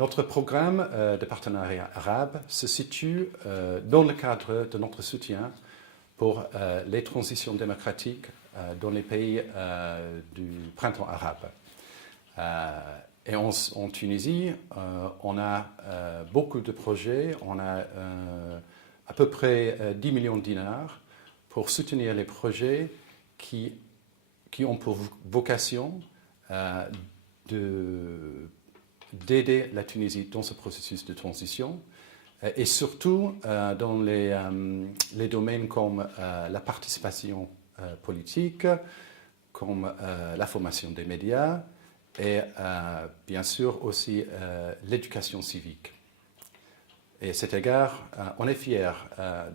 Notre programme de partenariat arabe se situe dans le cadre de notre soutien pour les transitions démocratiques dans les pays du printemps arabe. Et en Tunisie, on a beaucoup de projets, on a à peu près 10 millions de dinars pour soutenir les projets qui ont pour vocation d'aider la Tunisie dans ce processus de transition et surtout dans les domaines comme la participation politique, comme la formation des médias et bien sûr aussi l'éducation civique. Et à cet égard, on est fiers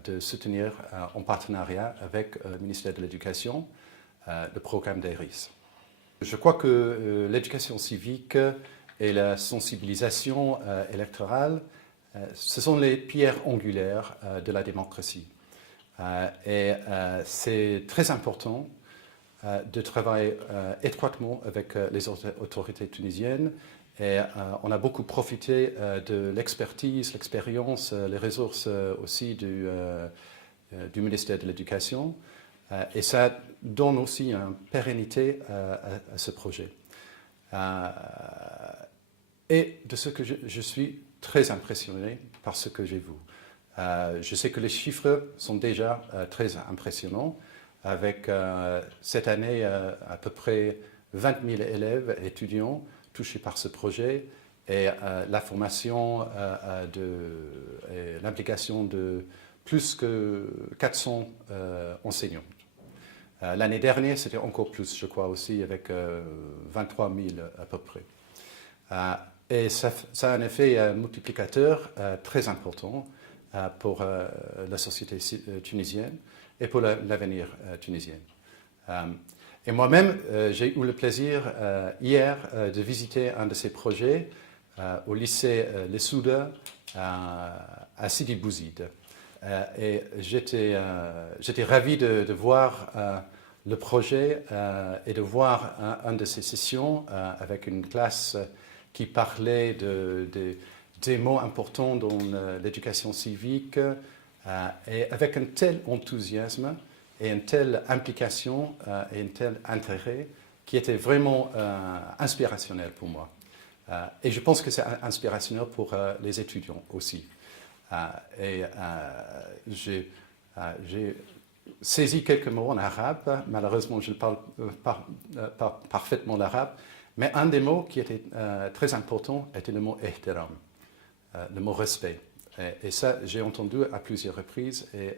de soutenir en partenariat avec le ministère de l'Éducation le programme d'ERIS. Je crois que l'éducation civique et la sensibilisation électorale, ce sont les pierres angulaires de la démocratie. Et c'est très important de travailler étroitement avec les autorités tunisiennes. Et on a beaucoup profité de l'expertise, l'expérience, les ressources aussi du ministère de l'Éducation. Et ça donne aussi une pérennité à ce projet. Et de ce que je suis très impressionné par ce que j'ai vu. Je sais que les chiffres sont déjà très impressionnants, avec cette année à peu près 20 000 élèves et étudiants touchés par ce projet et la formation et l'implication de plus que 400 enseignants. L'année dernière, c'était encore plus, je crois aussi, avec 23 000 à peu près. Et ça a un effet multiplicateur très important pour la société tunisienne et pour l'avenir tunisien. Et moi-même, j'ai eu le plaisir hier de visiter un de ces projets au lycée Les Souda à Sidi Bouzid. Et j'étais ravi de voir le projet et de voir une de ces sessions avec une classe qui parlait des mots importants dans l'éducation civique et avec un tel enthousiasme et une telle implication et un tel intérêt qui était vraiment inspirationnel pour moi. Et je pense que c'est inspirationnel pour les étudiants aussi. J'ai saisi quelques mots en arabe. Malheureusement, je ne parle pas parfaitement l'arabe. Mais un des mots qui était très important était le mot ihtiram, le mot respect. Et ça, j'ai entendu à plusieurs reprises. Et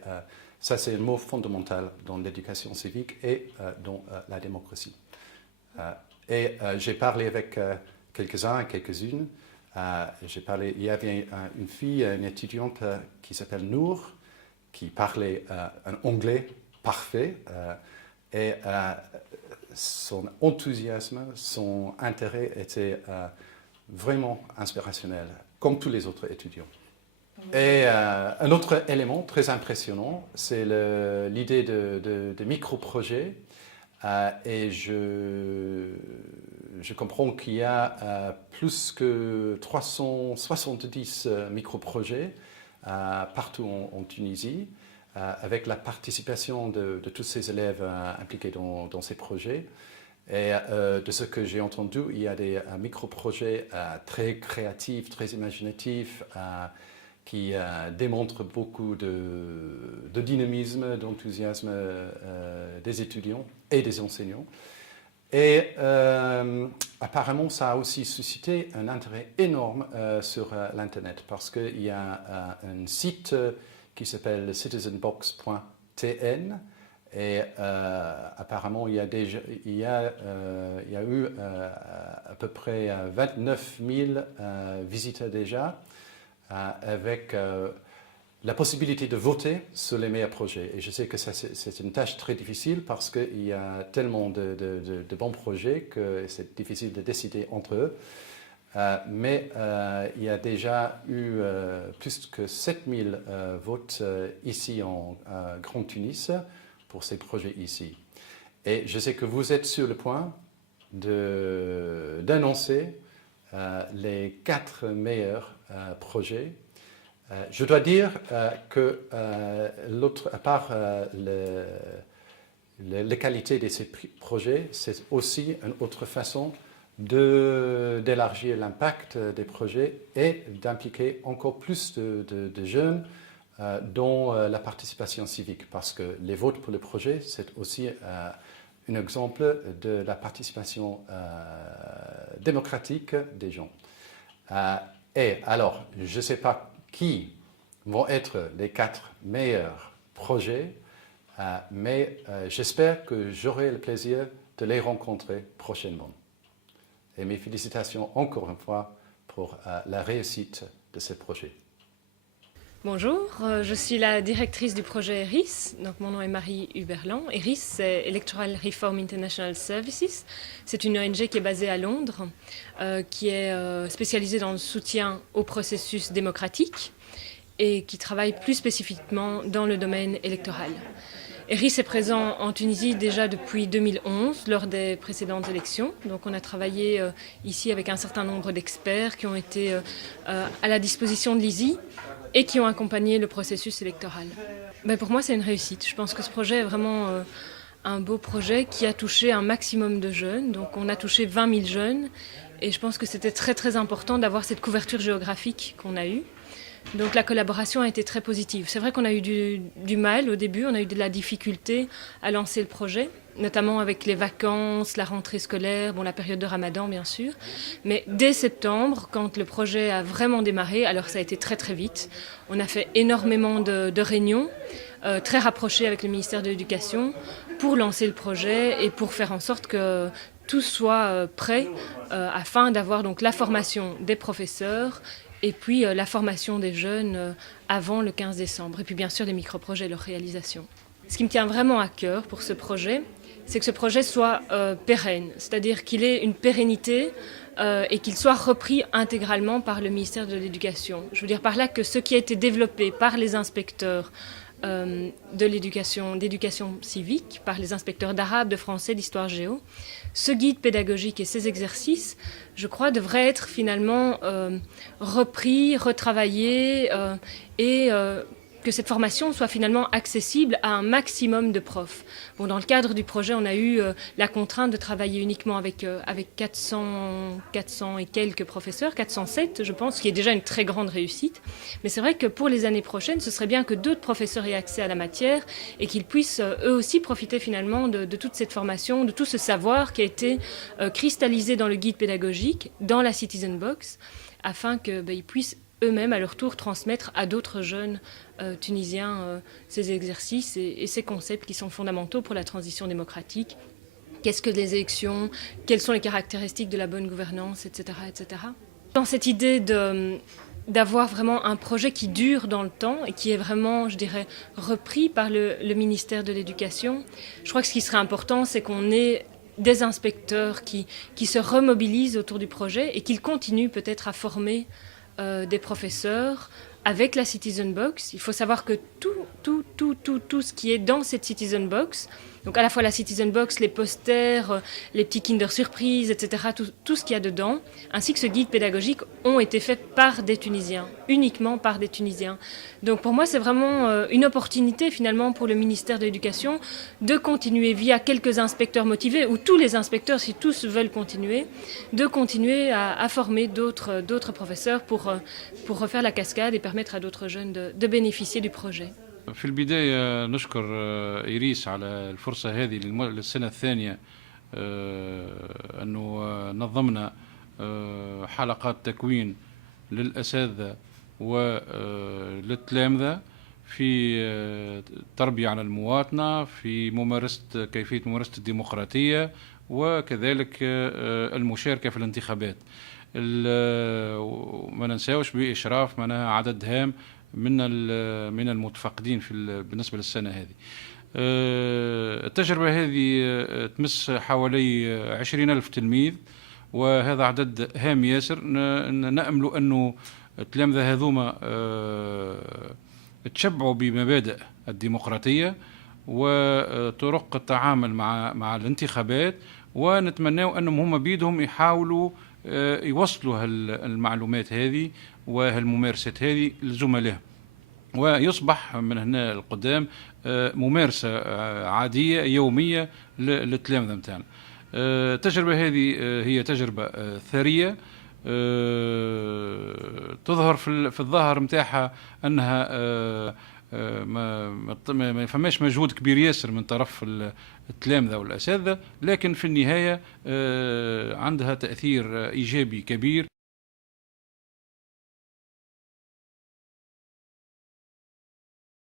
ça, c'est un mot fondamental dans l'éducation civique et dans la démocratie. J'ai parlé avec quelques-uns et quelques-unes. Il y avait une fille, une étudiante qui s'appelle Nour, qui parlait un anglais parfait. Et son enthousiasme, son intérêt était vraiment inspirationnel, comme tous les autres étudiants. Et un autre élément très impressionnant, c'est l'idée de micro-projets. Et je comprends qu'il y a plus que 370 micro-projets partout en Tunisie, avec la participation de tous ces élèves impliqués dans ces projets. Et de ce que j'ai entendu, il y a des micro-projets très créatifs, très imaginatifs, qui démontrent beaucoup de dynamisme, d'enthousiasme des étudiants et des enseignants. Et apparemment, ça a aussi suscité un intérêt énorme sur l'Internet, parce qu'il y a un site qui s'appelle citizenbox.tn et apparemment il y a eu à peu près 29 000 visiteurs déjà avec la possibilité de voter sur les meilleurs projets. Et je sais que c'est une tâche très difficile parce qu'il y a tellement de bons projets que c'est difficile de décider entre eux. Mais il y a déjà eu plus que 7000 votes ici en Grand Tunis pour ces projets ici. Et je sais que vous êtes sur le point d'annoncer les 4 meilleurs projets. Je dois dire que, à part les qualités de ces projets, c'est aussi une autre façon d'élargir l'impact des projets et d'impliquer encore plus de jeunes dans la participation civique, parce que les votes pour le projet, c'est aussi un exemple de la participation démocratique des gens. Et alors, je ne sais pas qui vont être les 4 meilleurs projets, mais j'espère que j'aurai le plaisir de les rencontrer prochainement. Et mes félicitations encore une fois pour la réussite de ce projet. Bonjour, je suis la directrice du projet ERIS, donc mon nom est Marie Huberland. ERIS, c'est Electoral Reform International Services. C'est une ONG qui est basée à Londres, qui est spécialisée dans le soutien au processus démocratique et qui travaille plus spécifiquement dans le domaine électoral. ERIS est présent en Tunisie déjà depuis 2011, lors des précédentes élections. Donc on a travaillé ici avec un certain nombre d'experts qui ont été à la disposition de l'ISI et qui ont accompagné le processus électoral. Ben pour moi, c'est une réussite. Je pense que ce projet est vraiment un beau projet qui a touché un maximum de jeunes. Donc on a touché 20 000 jeunes et je pense que c'était très très important d'avoir cette couverture géographique qu'on a eue. Donc la collaboration a été très positive. C'est vrai qu'on a eu du mal au début, on a eu de la difficulté à lancer le projet, notamment avec les vacances, la rentrée scolaire, bon, la période de Ramadan bien sûr. Mais dès septembre, quand le projet a vraiment démarré, alors ça a été très très vite. On a fait énormément de réunions, très rapprochées avec le ministère de l'Éducation, pour lancer le projet et pour faire en sorte que tout soit prêt afin d'avoir donc la formation des professeurs et puis la formation des jeunes avant le 15 décembre. Et puis bien sûr les micro-projets, leur réalisation. Ce qui me tient vraiment à cœur pour ce projet, c'est que ce projet soit pérenne, c'est-à-dire qu'il ait une pérennité et qu'il soit repris intégralement par le ministère de l'Éducation. Je veux dire par là que ce qui a été développé par les inspecteurs d'éducation civique, par les inspecteurs d'arabe, de français, d'histoire géo, ce guide pédagogique et ces exercices, je crois, devraient être finalement repris, retravaillés et que cette formation soit finalement accessible à un maximum de profs. Bon, dans le cadre du projet, on a eu la contrainte de travailler uniquement avec 400 et quelques professeurs, 407 je pense, ce qui est déjà une très grande réussite. Mais c'est vrai que pour les années prochaines, ce serait bien que d'autres professeurs aient accès à la matière et qu'ils puissent eux aussi profiter finalement de toute cette formation, de tout ce savoir qui a été cristallisé dans le guide pédagogique, dans la Citizen Box, afin qu'ils puissent eux-mêmes à leur tour transmettre à d'autres jeunes tunisiens ces exercices et ces concepts qui sont fondamentaux pour la transition démocratique. Qu'est-ce que les élections? Quelles sont les caractéristiques de la bonne gouvernance, etc. etc. Dans cette idée d'avoir vraiment un projet qui dure dans le temps et qui est vraiment, je dirais, repris par le ministère de l'Éducation, je crois que ce qui serait important, c'est qu'on ait des inspecteurs qui se remobilisent autour du projet et qu'ils continuent peut-être à former des professeurs avec la Citizen Box. Il faut savoir que tout ce qui est dans cette Citizen Box, donc à la fois la Citizen Box, les posters, les petits Kinder Surprise, etc., tout ce qu'il y a dedans, ainsi que ce guide pédagogique, ont été faits par des Tunisiens, uniquement par des Tunisiens. Donc pour moi, c'est vraiment une opportunité finalement pour le ministère de l'Éducation de continuer via quelques inspecteurs motivés, ou tous les inspecteurs, si tous veulent continuer, de continuer à former d'autres professeurs pour refaire la cascade et permettre à d'autres jeunes de bénéficier du projet. في البداية نشكر إيريس على الفرصة هذه للسنة الثانية أنه نظمنا حلقات تكوين للأساتذة وللتلامذة في تربية على المواطنة، في كيفية ممارسة الديمقراطية وكذلك المشاركة في الانتخابات. ما ننساوش بإشراف معناها عدد هام من المتفقدين بالنسبة للسنة هذه. التجربة هذه تمس حوالي 20,000 تلميذ، وهذا عدد هام ياسر. نأمل أنه التلامذة هذوما تشبعوا بمبادئ الديمقراطية وطرق التعامل مع الانتخابات، ونتمنى أنهم هم بيدهم يحاولوا يوصلوا المعلومات هذه وهالممارسات هذه لزملائهم، ويصبح من هنا القدام ممارسة عادية يومية للتلامذة متاعنا. التجربة هذه هي تجربة ثرية، تظهر في الظاهر متاعها أنها ما فماش مجهود كبير ياسر من طرف التلامذة والأساتذة، لكن في النهاية عندها تأثير إيجابي كبير